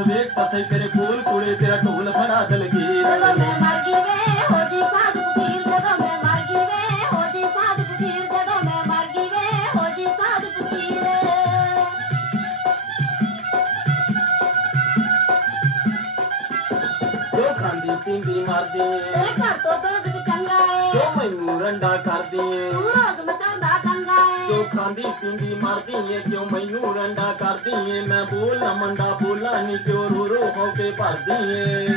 ਵੇਖ ਪਸੇ ਤੇਰੇ ਬੋਲ ਕੁੜੇ ਤੇਰਾ ਢੋਲ ਖੜਾ ਦਲਗੀਰ ਜਦੋਂ ਮੈਂ ਮਰ ਗਈ ਵੇ ਹੋ ਜੀ ਸਾਧ ਫਕੀਰ ਜਦੋਂ ਮੈਂ ਮਰ ਗਈ ਵੇ ਹੋ ਜੀ ਸਾਧ ਫਕੀਰ ਜਦੋਂ ਮੈਂ ਮਰ ਗਈ ਵੇ ਹੋ ਜੀ ਸਾਧ ਫਕੀਰ ਜੋ ਖਾਂਦੀ ਪੀਂਦੀ ਮਰਦੀ ਏ ਤੇਰੇ ਘਰ ਤੋਂ ਦੁੱਧ ਚ ਚੰਗਾ ਏ ਜੋ ਮੈਨੂੰ ਰੰਡਾ ਕਰਦੀ ਖਾਂਦੀ ਪੀਂਦੀ ਮਰਦੀ ਏ ਕਿਉਂ ਮੈਨੂੰ ਰੰਡਾ ਕਰਦੀ ਏ? ਮੈਂ ਬੋਲ ਮੰਦਾ ਬੋਲਾਂ ਨੀ ਕਿਉਂ ਰੋ ਰੋ ਹੋ ਕੇ ਭਰਦੀ ਏ?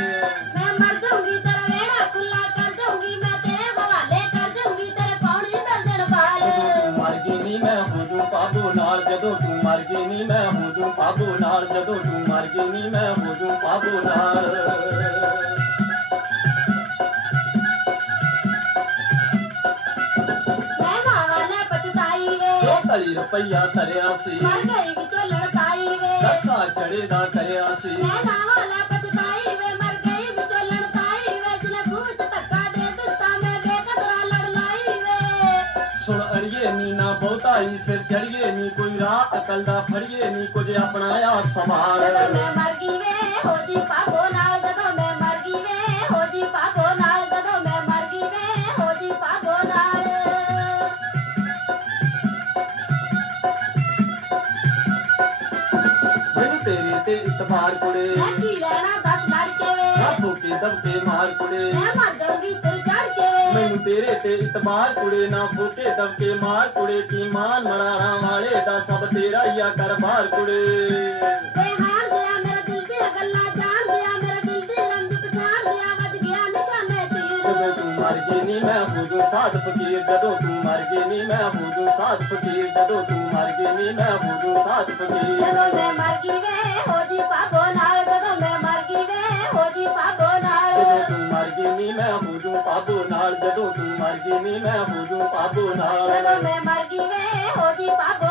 ਮੈਂ ਮਰ ਜਾਊਂਗੀ ਤੇਰਾ ਵੇੜਾ ਖੁੱਲਾ ਕਰ ਦਊਂਗੀ ਮੈਂ ਤੇਰੇ ਹਵਾਲੇ ਕਰ ਦਊਂਗੀ ਤੇਰੇ ਪੌਣੀ ਦਰਜਨ ਵਾਲ ਜਦੋਂ ਤੂੰ ਮਰ ਗਈ ਨੀ ਮੈਂ ਹੋ ਜੂ ਪਾਬੋ ਨਾਲ ਜਦੋਂ ਤੂੰ ਮਰ ਗਈ ਨੀ ਮੈਂ ਹੋ ਜੂ ਪਾਬੋ ਨਾਲ ਜਦੋਂ ਤੂੰ ਮਰ ਗਈ ਨੀ ਮੈਂ ਹੋ ਜੂ ਪਾਬੋ ਨਾਲ। ਤਲੀ ਰੁਪਈਆ ਧਰਿਆ ਸੀ। ਮਰ ਗਈ ਵਿੱਚੋਂ ਲੜਕਾਈ ਵੇ। ਦੱਸਾ ਚੜੇ ਦਾ ਕਰਿਆ ਸੀ। ਮੈਂ ਨਾਵਾਂ ਲੈ ਪਛਤਾਈ ਵੇ ਮਰ ਗਈ ਵਿੱਚੋਂ ਲੜਕਾਈ ਵੇ। ਜਿਨੇ ਖੂਹ ਚ ਧੱਕਾ ਦੇ ਦਿੱਤਾ ਮੈਂ ਬੇਕਦਰਾ ਲੜ ਲਾਈ ਵੇ। ਸੁਣ ਅੜੀਏ ਨੀ ਨਾ ਬਹੁਤਾਈ ਸਿਰ ਚੜੀਏ ਨੀ ਕੋਈ ਰਾਹ ਅਕਲ ਦਾ ਫੜੀਏ ਨੀ ਕੁਝ ਆਪਣਾ ਆਪ ਸੰਭਾਲ दबके इस्तफार कुड़े। ठोके दबके मार कुड़े। मैनू तेरे ते इस्तफार कुड़े ना फोके दबके मार कुड़े। की मान मराना वाले दा सब तेरा ही कर बार कुड़े। मर गई नी मैं बूझू साध फकीर। जदों तू मर गई नी मैं बूझू साध पकीर जदों तू मर गई नी मैं बूझू साध फकीर। मैं बूझू पापू नाल जदों तू मर्ज़ी नी, मैं बूझू पादो नाल जदों मैं मर्ज़ी वे होगी पापू